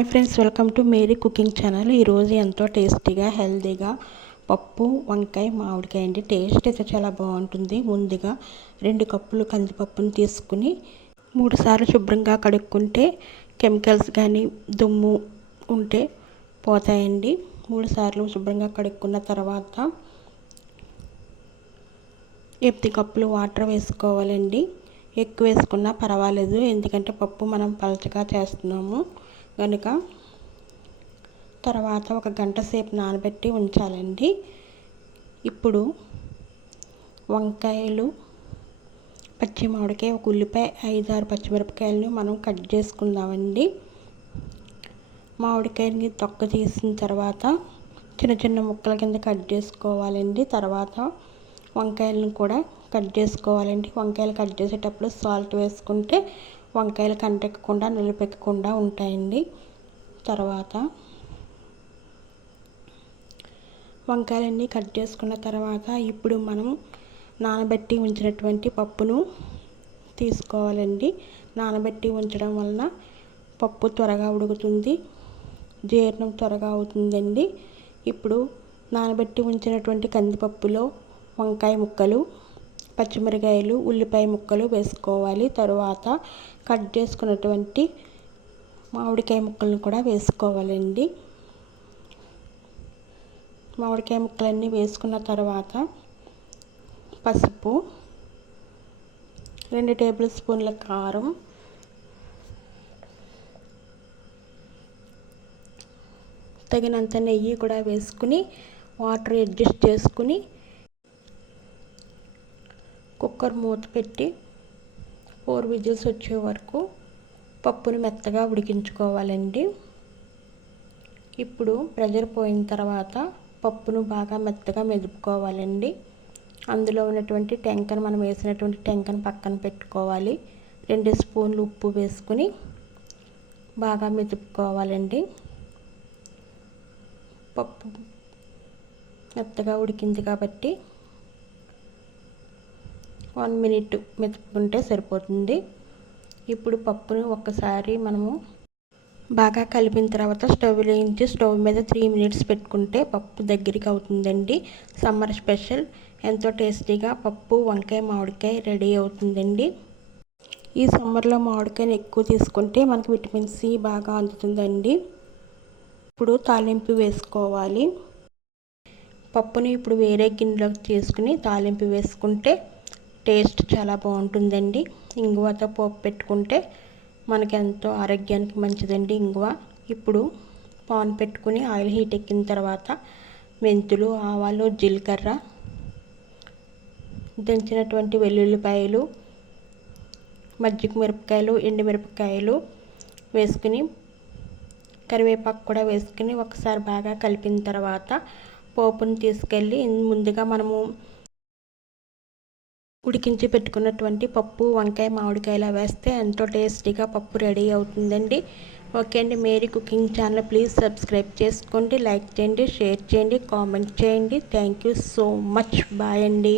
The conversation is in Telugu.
హాయ్ ఫ్రెండ్స్, వెల్కమ్ టు మేరీ కుకింగ్ ఛానల్. ఈరోజు ఎంతో టేస్టీగా హెల్తీగా పప్పు వంకాయ మామిడికాయ అండి. టేస్ట్ అయితే చాలా బాగుంటుంది. ముందుగా 2 కప్పులు కందిపప్పును తీసుకుని 3 సార్లు శుభ్రంగా కడుక్కుంటే కెమికల్స్ కానీ దుమ్ము ఉంటే పోతాయండి. 3 సార్లు శుభ్రంగా కడుక్కున్న తర్వాత 8 కప్పులు వాటర్ వేసుకోవాలండి. ఎక్కువ వేసుకున్నా పర్వాలేదు, ఎందుకంటే పప్పు మనం పలచగా చేస్తున్నాము కనుక. తర్వాత 1 గంట సేపు నానబెట్టి ఉంచాలండి. ఇప్పుడు వంకాయలు, పచ్చి మామిడికాయ, 1 ఉల్లిపాయ, 5-6 పచ్చిమిరపకాయలను మనం కట్ చేసుకుందామండి. మామిడికాయని తొక్క తీసిన తర్వాత చిన్న చిన్న ముక్కల కింద కట్ చేసుకోవాలండి. తర్వాత వంకాయలను కూడా కట్ చేసుకోవాలండి. వంకాయలు కట్ చేసేటప్పుడు సాల్ట్ వేసుకుంటే వంకాయలు కంటెక్కకుండా నిలబెక్కకుండా ఉంటాయండి. తర్వాత వంకాయలన్నీ కట్ చేసుకున్న తర్వాత ఇప్పుడు మనం నానబెట్టి ఉంచినటువంటి పప్పును తీసుకోవాలండి. నానబెట్టి ఉంచడం వలన పప్పు త్వరగా ఉడుకుతుంది, జీర్ణం త్వరగా అవుతుందండి. ఇప్పుడు నానబెట్టి ఉంచినటువంటి కందిపప్పులో వంకాయ ముక్కలు, పచ్చిమిరకాయలు, ఉల్లిపాయ ముక్కలు వేసుకోవాలి. తరువాత కట్ చేసుకున్నటువంటి మామిడికాయ ముక్కలను కూడా వేసుకోవాలండి. మామిడికాయ ముక్కలన్నీ వేసుకున్న తర్వాత పసుపు, 2 టేబుల్ స్పూన్ల కారం, తగినంత నెయ్యి కూడా వేసుకుని వాటర్ అడ్జస్ట్ చేసుకుని కుక్కర్ మూత పెట్టి 4 విజిల్స్ వచ్చే వరకు పప్పును మెత్తగా ఉడికించుకోవాలండి. ఇప్పుడు ప్రెషర్ పోయిన తర్వాత పప్పును బాగా మెత్తగా మెదుపుకోవాలండి. అందులో ఉన్నటువంటి టెంకను, మనం వేసినటువంటి టెంకను పక్కన పెట్టుకోవాలి. 2 స్పూన్లు ఉప్పు వేసుకుని బాగా మెదుపుకోవాలండి. పప్పు మెత్తగా ఉడికింది కాబట్టి 1 మినిట్ మెతుపుకుంటే సరిపోతుంది. ఇప్పుడు పప్పును ఒక్కసారి మనము బాగా కలిపిన తర్వాత స్టవ్ వెలిగించి స్టవ్ మీద 3 మినిట్స్ పెట్టుకుంటే పప్పు దగ్గరికి అవుతుందండి. సమ్మర్ స్పెషల్ ఎంతో టేస్టీగా పప్పు వంకాయ మామిడికాయ రెడీ అవుతుందండి. ఈ సమ్మర్లో మామిడికాయని ఎక్కువ తీసుకుంటే మనకు విటమిన్ సి బాగా అందుతుందండి. ఇప్పుడు తాలింపు వేసుకోవాలి. పప్పుని ఇప్పుడు వేరే గిన్నెలోకి తీసుకుని తాలింపు వేసుకుంటే టేస్ట్ చాలా బాగుంటుందండి. ఇంగువతో పోపు పెట్టుకుంటే మనకి ఎంతో ఆరోగ్యానికి మంచిదండి ఇంగువ. ఇప్పుడు పాన్ పెట్టుకుని ఆయిల్ హీట్ ఎక్కిన తర్వాత మెంతులు, ఆవాలు, జీలకర్ర, దంచినటువంటి వెల్లుల్లిపాయలు, మజ్జిగ మిరపకాయలు, ఎండుమిరపకాయలు వేసుకుని కరివేపాకు కూడా వేసుకుని ఒకసారి బాగా కలిపిన తర్వాత పోపును తీసుకెళ్ళి ముందుగా మనము ఉడికించి పెట్టుకున్నటువంటి పప్పు వంకాయ మామిడికాయలా వేస్తే ఎంతో టేస్టీగా పప్పు రెడీ అవుతుందండి. ఓకే అండి, మేరీ కుకింగ్ ఛానల్ ప్లీజ్ సబ్స్క్రైబ్ చేసుకోండి, లైక్ చేయండి, షేర్ చేయండి, కామెంట్ చేయండి. Thank you so much. Bye అండి.